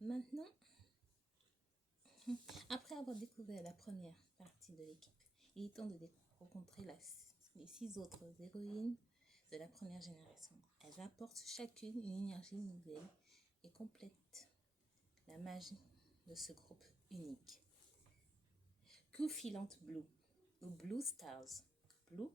Maintenant, après avoir découvert la première partie de l'équipe, il est temps de rencontrer les 6 autres héroïnes de la première génération. Elles apportent chacune une énergie nouvelle et complètent la magie de ce groupe unique. Q-Filante Blue ou Blue Stars. Blue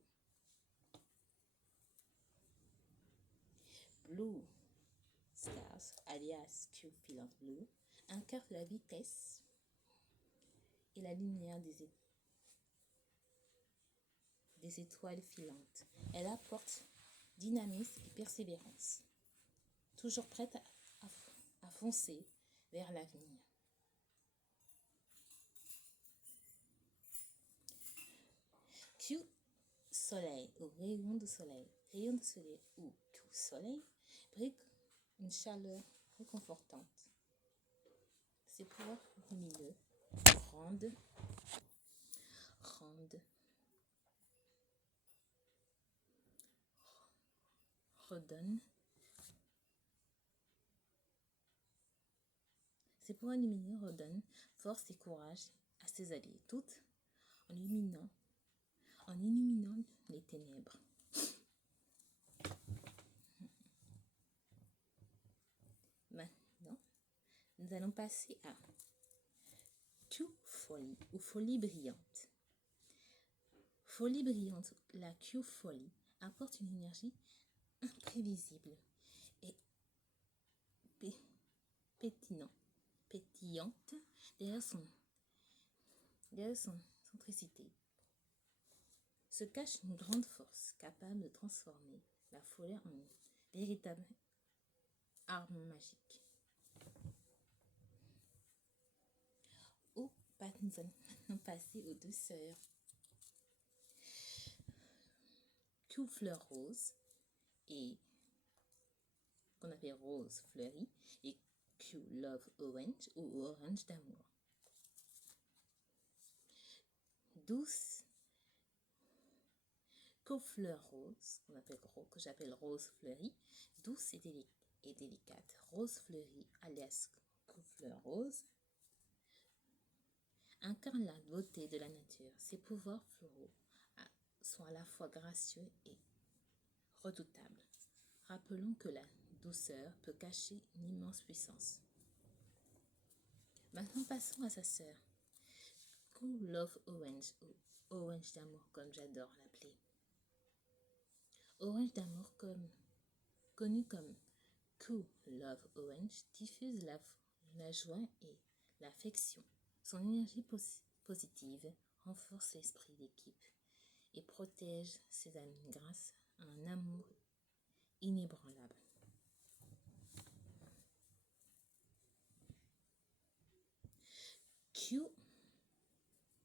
Stars, alias Q-Filante Blue, incarne la vitesse et la lumière des étoiles filantes. Elle apporte dynamisme et persévérance, toujours prête à foncer vers l'avenir. Q Soleil ou rayon de soleil. Rayon de soleil ou Q Soleil brille une chaleur réconfortante. Ses pouvoirs lumineux redonnent force et courage à ses alliés, tout en illuminant les ténèbres. Maintenant, nous allons passer à Q-Folie ou Folie brillante. Folie brillante, la Q-Folie apporte une énergie imprévisible et pétillante derrière son centricité. Se cache une grande force capable de transformer la folie en une véritable arme magique. Nous allons maintenant passer aux 2 sœurs. Q Fleur Rose, et qu'on appelle Rose Fleurie, et Q Love Orange ou Orange d'amour. Douce Q Fleur Rose, que j'appelle Rose Fleurie, douce et délicate. Rose Fleurie, alias Q Fleur Rose, incarne la beauté de la nature. Ses pouvoirs floraux sont à la fois gracieux et redoutables. Rappelons que la douceur peut cacher une immense puissance. Maintenant, passons à sa sœur, Q Love Orange ou Orange d'amour, comme j'adore l'appeler. Orange d'amour, connu comme Q Love Orange, diffuse la joie et l'affection. Son énergie positive renforce l'esprit d'équipe et protège ses amis grâce à un amour inébranlable. Q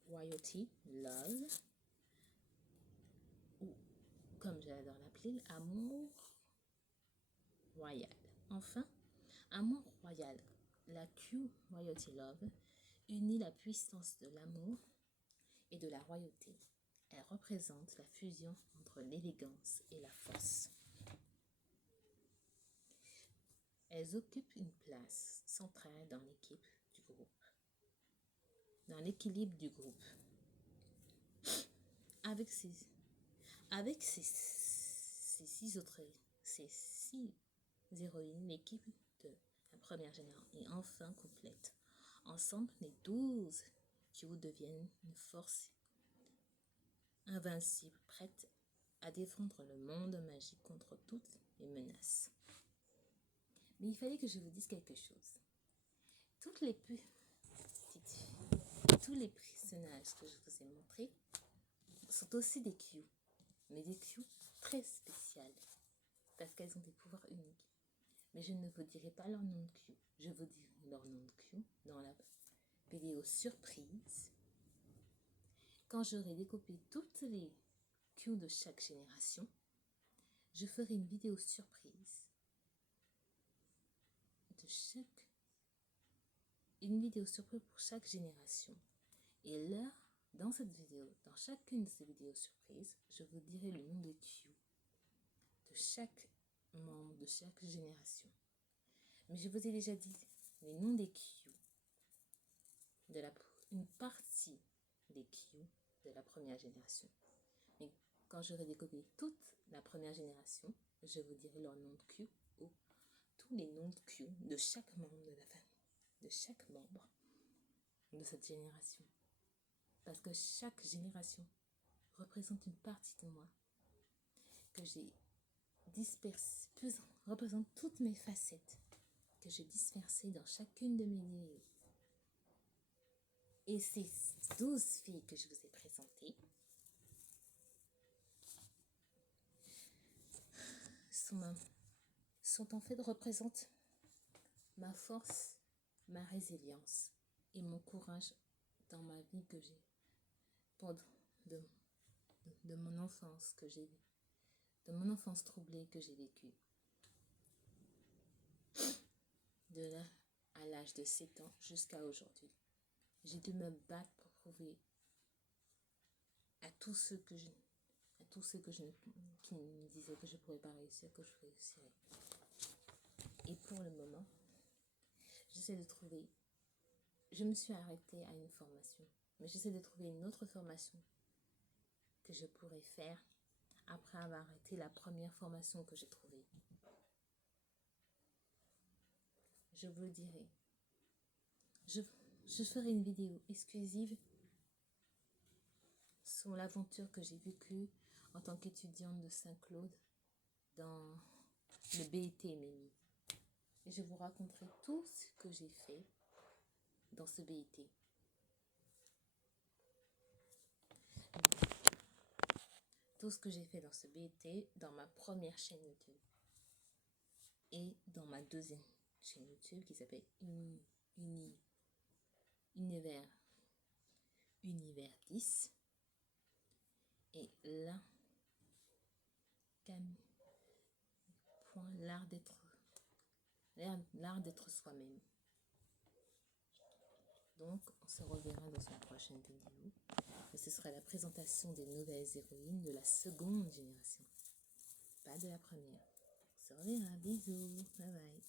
Royalty Love, ou comme j'adore l'appeler, amour royal. Enfin, amour royal, la Q Royalty Love unit la puissance de l'amour et de la royauté. Elle représente la fusion entre l'élégance et la force. Elles occupent une place centrale dans l'équilibre du groupe. Avec ces 6 héroïnes, l'équipe de la première génération est enfin complète. Ensemble, les 12 Q deviennent une force invincible, prête à défendre le monde magique contre toutes les menaces. Mais il fallait que je vous dise quelque chose. Tous les personnages que je vous ai montrés sont aussi des Q, mais des Q très spéciales, parce qu'elles ont des pouvoirs uniques. Mais je ne vous dirai pas leur nom de Q. Je vous dirai leur nom de Q dans la vidéo surprise. Quand j'aurai découpé toutes les Q de chaque génération, je ferai une vidéo surprise pour chaque génération. Et là, dans chacune de ces vidéos surprises, je vous dirai le nom de Q de chaque membre de chaque génération. Mais je vous ai déjà dit les noms des Q, une partie des Q de la première génération. Mais quand j'aurai découpé toute la première génération, je vous dirai leur nom de Q ou tous les noms de Q de chaque membre de la famille, de chaque membre de cette génération. Parce que chaque génération représente une partie de moi que j'ai dispersée, représente toutes mes facettes que j'ai dispersées dans chacune de mes vidéos. Et ces 12 filles que je vous ai présentées sont en fait représentent ma force, ma résilience et mon courage dans ma vie que j'ai de mon enfance de mon enfance troublée que j'ai vécue. De là à l'âge de 7 ans jusqu'à aujourd'hui. J'ai dû me battre pour prouver à tous ceux qui me disaient que je ne pourrais pas réussir, que je réussirais. Et pour le moment, j'essaie de trouver. Je me suis arrêtée à une formation, mais j'essaie de trouver une autre formation que je pourrais faire après avoir arrêté la première formation que j'ai trouvée. Je vous le dirai. Je ferai une vidéo exclusive sur l'aventure que j'ai vécue en tant qu'étudiante de Saint-Claude dans le BET Mémy. Et je vous raconterai tout ce que j'ai fait dans ce BET. Tout ce que j'ai fait dans ce BET, dans ma première chaîne YouTube et dans ma deuxième chaîne YouTube qui s'appelle Univers 10. Et là, l'art d'être soi-même. Donc, on se reverra dans une prochaine vidéo. Et ce sera la présentation des nouvelles héroïnes de la seconde génération. Pas de la première. On se reverra. Bisous. Bye bye.